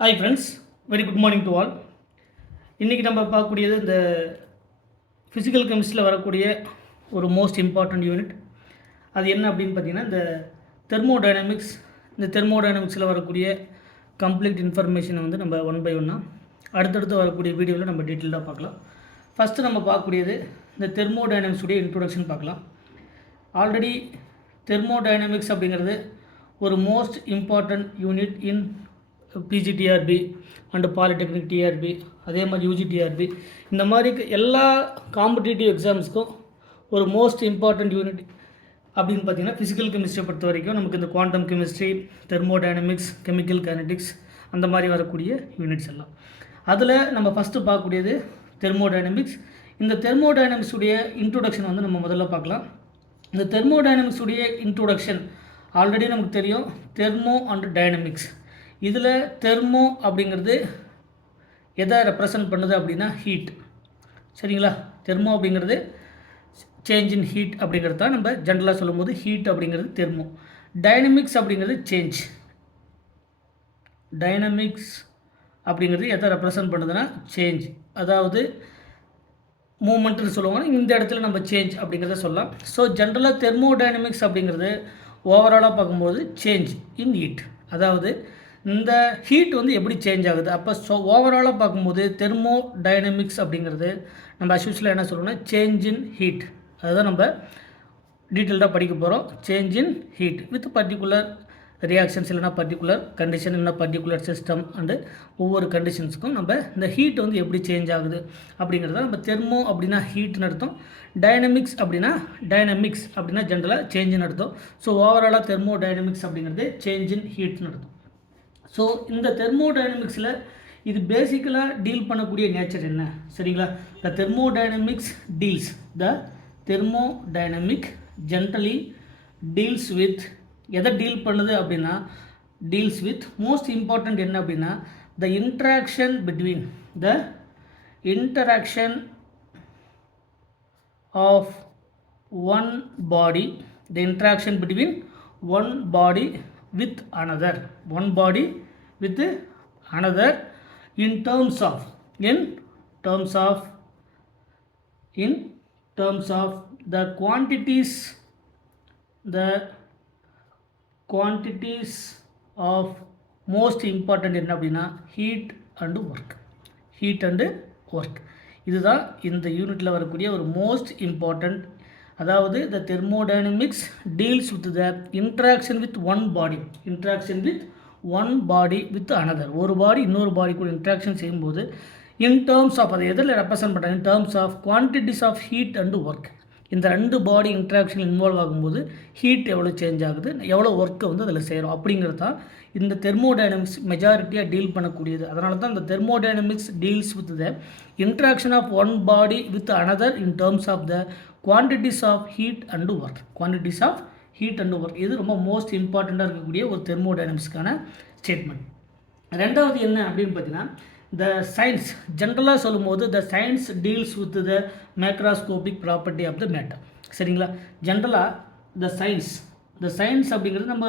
Hi friends, very good morning to all. இன்றைக்கி நம்ம பார்க்கக்கூடியது இந்த ஃபிசிக்கல் கெமிஸ்ட்ரியில் வரக்கூடிய ஒரு மோஸ்ட் இம்பார்ட்டண்ட் யூனிட். அது என்ன அப்படின்னு பார்த்தீங்கன்னா, இந்த தெர்மோடைனமிக்ஸ். இந்த தெர்மோடைனமிக்ஸில் வரக்கூடிய கம்ப்ளீட் இன்ஃபர்மேஷனை வந்து நம்ம ஒன் பை ஒன்னாக அடுத்தடுத்து வரக்கூடிய வீடியோவில் நம்ம டீட்டெயிலாக பார்க்கலாம். ஃபஸ்ட்டு நம்ம பார்க்கக்கூடியது இந்த தெர்மோடைனமிக்ஸுடைய இன்ட்ரொடக்ஷன் பார்க்கலாம். ஆல்ரெடி தெர்மோடைனமிக்ஸ் அப்படிங்கிறது ஒரு most important unit in PGTRB and polytechnic TRB, அதே மாதிரி யூஜிடிஆர்பி, இந்த மாதிரி எல்லா காம்படிட்டிவ் எக்ஸாம்ஸ்க்கும் ஒரு மோஸ்ட் இம்பார்ட்டண்ட் யூனிட் அப்படின்னு பார்த்தீங்கன்னா ஃபிசிக்கல் கெமிஸ்ட்ரியை பொறுத்த வரைக்கும் நமக்கு இந்த quantum chemistry, thermodynamics, chemical kinetics, அந்த மாதிரி வரக்கூடிய யூனிட்ஸ் எல்லாம். அதில் நம்ம ஃபஸ்ட்டு பார்க்கக்கூடியது தெர்மோடைனமிக்ஸ். இந்த தெர்மோடைனமிக்ஸுடைய இன்ட்ரொடக்ஷன் வந்து நம்ம முதல்ல பார்க்கலாம். இந்த தெர்மோடைனமிக்ஸுடைய இன்ட்ரொடக்ஷன் ஆல்ரெடி நமக்கு தெரியும், தெர்மோ அண்ட் டைனமிக்ஸ். இதில் தெர்மோ அப்படிங்கிறது எதை ரெப்ரசன்ட் பண்ணுது அப்படின்னா ஹீட். சரிங்களா? தெர்மோ அப்படிங்கிறது சேஞ்ச் இன் ஹீட் அப்படிங்கிறது தான் நம்ம ஜென்ரலாக சொல்லும்போது ஹீட் அப்படிங்கிறது தெர்மோ. டைனமிக்ஸ் அப்படிங்கிறது சேஞ்ச். டைனமிக்ஸ் அப்படிங்கிறது எதை ரெப்ரசன்ட் பண்ணுதுன்னா சேஞ்ச், அதாவது மூமெண்ட்டுன்னு சொல்லுவாங்க. இந்த இடத்துல நம்ம சேஞ்ச் அப்படிங்கிறத சொல்லலாம். ஸோ ஜென்ரலாக தெர்மோடைனமிக்ஸ் அப்படிங்கிறது ஓவராலாக பார்க்கும்போது சேஞ்ச் இன் ஹீட், அதாவது இந்த ஹீட் வந்து எப்படி சேஞ்ச் ஆகுது. அப்போ ஓவராலாக பார்க்கும்போது தெர்மோ டைனமிக்ஸ் அப்படிங்கிறது நம்ம அஸ்யூஷலாக என்ன சொல்லணும்னா சேஞ்ச் இன் ஹீட். அதுதான் நம்ம டீட்டெயில்டாக படிக்க போகிறோம். Change in heat with particular reactions, இல்லைனா பர்டிகுலர் கண்டிஷன், இல்லைனா பர்டிகுலர் சிஸ்டம் அண்டு ஒவ்வொரு கண்டிஷன்ஸுக்கும் நம்ம இந்த ஹீட் வந்து எப்படி சேஞ்ச் ஆகுது அப்படிங்கிறத நம்ம தெர்மோ அப்படின்னா ஹீட்னு அர்த்தம், டைனமிக்ஸ் அப்படின்னா ஜென்ரலாக சேஞ்சுன்னு அர்த்தம். ஸோ ஓவராலாக தெர்மோ டைனமிக்ஸ் அப்படிங்கிறது சேஞ்ச் இன் ஹீட்னு அர்த்தம். ஸோ இந்த தெர்மோடைனமிக்ஸில் இது பேசிக்கலாக டீல் பண்ணக்கூடிய நேச்சர் என்ன, சரிங்களா? The thermodynamics deals the thermodynamic generally deals with, எதை டீல் பண்ணுது அப்படின்னா டீல்ஸ் வித் மோஸ்ட் இம்பார்ட்டண்ட் என்ன அப்படின்னா the interaction between of one body, the interaction between one body with another, one body with another in terms of the quantities of most important என்ன அப்படின்னா heat and work. இதுதான் இந்த யூனிட்டில் வரக்கூடிய ஒரு most important. அதாவது the thermodynamics deals with the interaction with one body with another. ஒரு பாடி இன்னொரு பாடி கூட இன்ட்ராக்ஷன் செய்யும்போது இன் டேர்ம்ஸ் ஆஃப், அதை எதில் ரெப்ரசன்ட் பண்ணுறாங்க, in terms of quantities of heat and work. இந்த ரெண்டு பாடி இன்ட்ராக்ஷன் இன்வால்வ் ஆகும்போது ஹீட் எவ்வளோ சேஞ்ச் ஆகுது, எவ்வளோ ஒர்க்கை வந்து அதில் செய்கிறோம் அப்படிங்கிறது தான் இந்த தெர்மோடைனமிக்ஸ் மெஜாரிட்டியாக டீல் பண்ணக்கூடியது. அதனால தான் இந்த thermodynamics deals with the interaction of one body with another in terms of the quantities of heat and work. இது ரொம்ப மோஸ்ட் இம்பார்ட்டண்ட்டாக இருக்கக்கூடிய ஒரு தெர்மோடைனமிக்ஸ்க்கான ஸ்டேட்மெண்ட். ரெண்டாவது என்ன அப்படின்னு பார்த்தீங்கன்னா த சயின்ஸ். ஜென்ரலாக சொல்லும்போது the science deals with the macroscopic property of the matter. சரிங்களா? ஜென்ரலாக த சயின்ஸ் அப்படிங்கிறது நம்ம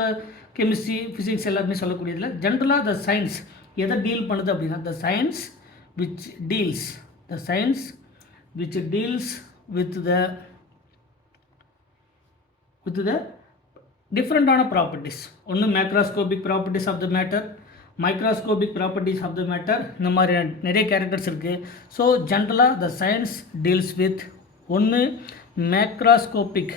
கெமிஸ்ட்ரி, ஃபிசிக்ஸ் எல்லாருமே சொல்லக்கூடியதில் ஜென்ரலாக த சயின்ஸ் எதை டீல் பண்ணுது அப்படின்னா the science which deals with the different properties. ஒன்று macroscopic properties of the matter, microscopic properties of the matter, இந்த மாதிரி நிறைய கேரக்டர்ஸ் இருக்குது. ஸோ ஜென்ரலாக த சயின்ஸ் டீல்ஸ் வித் ஒன்று macroscopic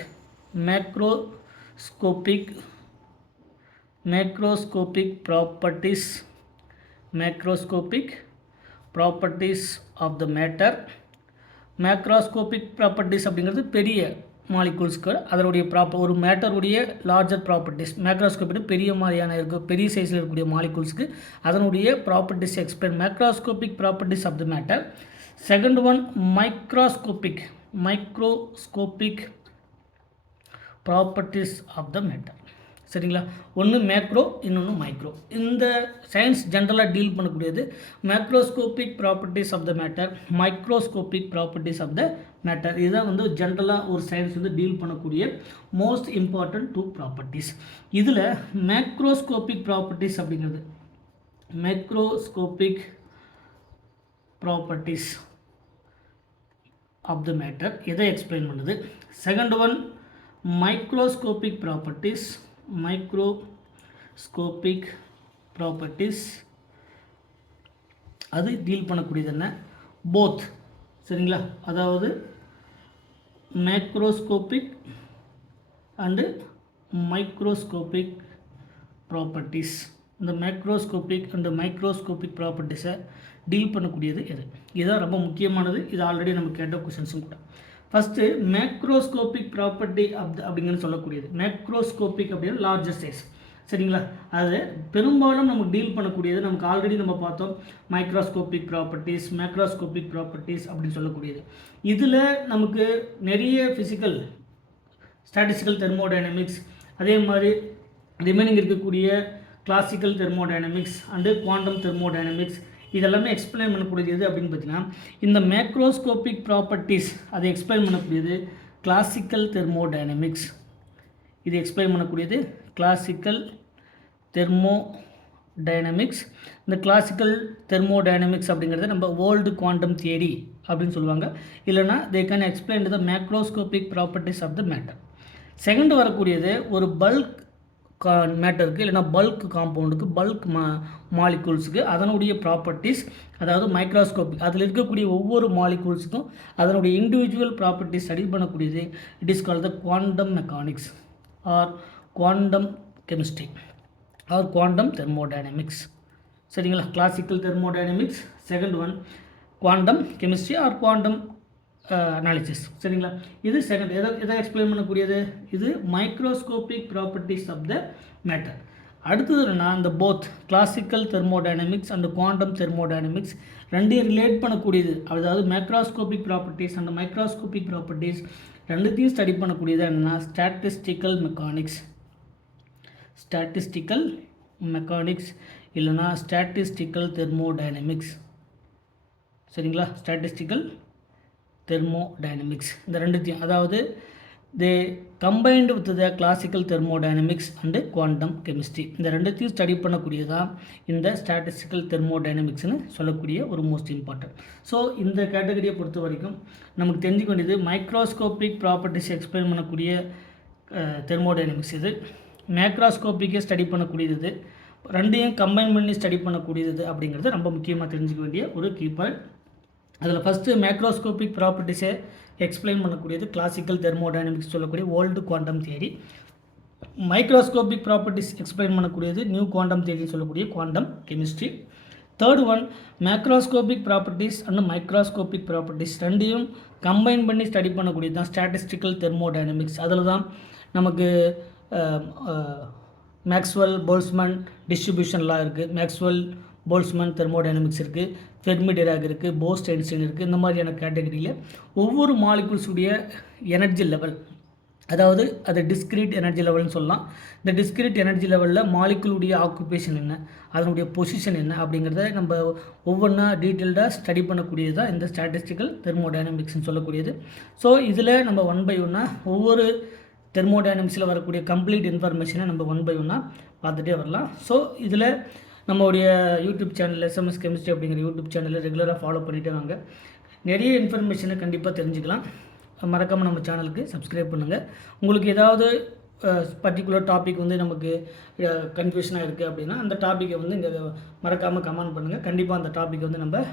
properties of the matter. Macroscopic properties அப்படிங்கிறது பெரிய மாலிகூல்ஸ்க்கு அதனுடைய ஒரு மேட்டருடைய லார்ஜர் ப்ராப்பர்ட்டிஸ். மேக்ரோஸ்கோபிக் பெரிய மாதிரியான பெரிய சைஸில் இருக்கக்கூடிய மாலிகூல்ஸ்க்கு அதனுடைய properties explain, macroscopic properties of the matter. Second one microscopic properties of the matter. சரிங்களா? ஒன்று மேக்ரோ, இன்னொன்று மைக்ரோ. இந்த சயின்ஸ் ஜென்ரலாக டீல் பண்ணக்கூடியது macroscopic properties of the matter, microscopic properties of the matter. இதுதான் வந்து ஜென்ரலாக ஒரு சயின்ஸ் வந்து டீல் பண்ணக்கூடிய மோஸ்ட் இம்பார்ட்டன்ட் 2 ப்ராப்பர்ட்டிஸ். இதில் மேக்ரோஸ்கோபிக் ப்ராப்பர்ட்டிஸ் அப்படிங்கிறது macroscopic properties of the matter எதை எக்ஸ்பிளைன் பண்ணுது. செகண்ட் ஒன் மைக்ரோஸ்கோபிக் ப்ராப்பர்ட்டிஸ் அது டீல் பண்ணக்கூடியது என்ன, போத். சரிங்களா, அதாவது மேக்ரோஸ்கோபிக் அண்டு மைக்ரோஸ்கோபிக் ப்ராப்பர்ட்டிஸ். இந்த மேக்ரோஸ்கோபிக் அண்டு மைக்ரோஸ்கோபிக் ப்ராப்பர்ட்டிஸை டீல் பண்ணக்கூடியது எது, இதுதான் ரொம்ப முக்கியமானது. இது ஆல்ரெடி நம்ம கேட்ட கொஷின்ஸும் கூட. ஃபஸ்ட்டு மேக்ரோஸ்கோபிக் ப்ராப்பர்ட்டி அப்படிங்கிறது சொல்லக்கூடியது. மேக்ரோஸ்கோபிக் அப்படின்னா லார்ஜர் சைஸ். சரிங்களா, அது பெரும்பாலும் நமக்கு டீல் பண்ணக்கூடியது நமக்கு ஆல்ரெடி நம்ம பார்த்தோம். மைக்ரோஸ்கோபிக் ப்ராப்பர்ட்டிஸ், மேக்ரோஸ்கோபிக் ப்ராப்பர்ட்டிஸ் அப்படின்னு சொல்லக்கூடியது. இதில் நமக்கு நிறைய ஃபிசிக்கல் ஸ்டாட்டிஸ்டிக்கல் தெர்மோடைனமிக்ஸ், அதே மாதிரி ரிமைனிங் இருக்கக்கூடிய classical thermodynamics and quantum thermodynamics இதெல்லாமே எக்ஸ்பிளைன் பண்ணக்கூடியது அப்படின்னு பார்த்தீங்கன்னா இந்த மேக்ரோஸ்கோபிக் ப்ராப்பர்ட்டிஸ் அதை எக்ஸ்பிளைன் பண்ணக்கூடியது கிளாசிக்கல் தெர்மோடைனமிக்ஸ். இது எக்ஸ்பிளைன் பண்ணக்கூடியது கிளாசிக்கல் தெர்மோடைனமிக்ஸ். இந்த கிளாசிக்கல் தெர்மோடைனமிக்ஸ் அப்படிங்கிறது நம்ம ஓல்டு குவாண்டம் தியரி அப்படின்னு சொல்லுவாங்க. இல்லைனா they can explain the macroscopic properties of the matter. Second வரக்கூடியது ஒரு பல்க் மேட்டருக்கு இல்லைனா பல்க் காம்பவுண்டுக்கு, பல்க் மாலிகூல்ஸுக்கு அதனுடைய ப்ராப்பர்ட்டிஸ், அதாவது மைக்ரோஸ்கோபிக் அதில் இருக்கக்கூடிய ஒவ்வொரு மாலிகூல்ஸுக்கும் அதனுடைய இண்டிவிஜுவல் ப்ராப்பர்ட்டிஸ் ஸ்டடி பண்ணக்கூடியது. It is called the quantum mechanics or quantum chemistry or quantum thermodynamics. சரிங்களா, classical thermodynamics, second one quantum chemistry or quantum analysis. சரிங்களா, இது செகண்ட். எதை எக்ஸ்பிளைன் பண்ணக்கூடியது, இது microscopic properties of the matter. அடுத்தது என்னன்னா இந்த both classical thermodynamics and quantum thermodynamics ரெண்டையும் ரிலேட் பண்ணக்கூடியது. அதாவது macroscopic properties and microscopic properties ரெண்டுத்தையும் ஸ்டடி பண்ணக்கூடியது என்னென்னா ஸ்டாட்டிஸ்டிக்கல் மெக்கானிக்ஸ் இல்லைனா ஸ்டாட்டிஸ்டிக்கல் தெர்மோடைனமிக்ஸ். சரிங்களா, ஸ்டாட்டிஸ்டிக்கல் தெர்மோடைனமிக்ஸ் இந்த ரெண்டுத்தையும், அதாவது they combined with the classical thermodynamics and quantum chemistry இந்த ரெண்டுத்தையும் ஸ்டடி பண்ணக்கூடியதான் இந்த ஸ்டாட்டிஸ்டிக்கல் தெர்மோடைனமிக்ஸ்னு சொல்லக்கூடிய ஒரு மோஸ்ட் இம்பார்ட்டன்ட். ஸோ இந்த கேட்டகரியை பொறுத்த வரைக்கும் நமக்கு தெரிஞ்சுக்க வேண்டியது மைக்ரோஸ்கோபிக் ப்ராப்பர்ட்டிஸ் எக்ஸ்பிளைன் பண்ணக்கூடிய தெர்மோடைனமிக்ஸ் இது, மேக்ரோஸ்கோப்பிக்கை ஸ்டடி பண்ணக்கூடியது, ரெண்டையும் கம்பைன் பண்ணி ஸ்டடி பண்ணக்கூடியது அப்படிங்கிறது ரொம்ப முக்கியமாக தெரிஞ்சுக்க வேண்டிய ஒரு கீ பாயிண்ட். அதில் ஃபஸ்ட்டு மேக்ரோஸ்கோபிக் ப்ராப்பர்ட்டிஸை எக்ஸ்பிளைன் பண்ணக்கூடியது கிளாசிக்கல் தெர்மோடைனமிக்ஸ் சொல்லக்கூடிய old quantum theory. Microscopic properties explain பண்ணக்கூடியது நியூ குவாண்டம் தியரின்னு சொல்லக்கூடிய quantum chemistry. Third one macroscopic properties and microscopic properties ரெண்டையும் கம்பைன் பண்ணி ஸ்டடி பண்ணக்கூடியது தான் ஸ்டாட்டிஸ்டிக்கல் தெர்மோடைனமிக்ஸ். அதில் தான் நமக்கு மேக்ஸ்வெல் போல்ஸ்மேன் டிஸ்ட்ரிபியூஷன்லாம் இருக்குது, மேக்ஸ்வெல் போல்ஸ்மேன் தெர்மோடைனமிக்ஸ் இருக்குது, ஃபெர்மி டிராக் இருக்குது, போஸ் ஐன்ஸ்டைன் இருக்குது. இந்த மாதிரியான கேட்டகரியில் ஒவ்வொரு மாலிகுல்ஸுடைய எனர்ஜி லெவல், அதாவது அது டிஸ்கிரீட் எனர்ஜி லெவல்னு சொல்லலாம். இந்த டிஸ்கிரீட் எனர்ஜி லெவலில் மாலிகுலுடைய ஆக்குபேஷன் என்ன, அதனுடைய பொசிஷன் என்ன அப்படிங்கிறத நம்ம ஒவ்வொன்றா டீட்டெயில்டாக ஸ்டடி பண்ணக்கூடியது தான் இந்த ஸ்டாட்டிஸ்டிக்கல் தெர்மோடைனமிக்ஸ்னு சொல்லக்கூடியது. ஸோ இதில் நம்ம 1 by 1 ஒவ்வொரு தெர்மோடைனமிக்ஸில் வரக்கூடிய கம்ப்ளீட் இன்ஃபர்மேஷனை நம்ம 1 by 1 பார்த்துட்டே வரலாம். ஸோ இதில் நம்மளுடைய யூடியூப் சேனல் எஸ்எம்எஸ் கெமிஸ்ட்ரி அப்படிங்கிற யூடியூப் சேனலில் ரெகுலராக ஃபாலோ பண்ணிகிட்டே வாங்க. நிறைய இன்ஃபர்மேஷனை கண்டிப்பாக தெரிஞ்சுக்கலாம். மறக்காமல் நம்ம சேனலுக்கு சப்ஸ்கிரைப் பண்ணுங்கள். உங்களுக்கு ஏதாவது பர்டிகுலர் டாபிக் வந்து நமக்கு கன்ஃபியூஷனாக இருக்குது அப்படின்னா அந்த டாப்பிக்கை வந்து இங்கே மறக்காமல் கமெண்ட் பண்ணுங்கள். கண்டிப்பாக அந்த டாப்பிக்கை வந்து நம்ம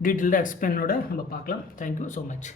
டீட்டெயில்டாக எக்ஸ்பிளைனோட நம்ம பார்க்கலாம். Thank you so much.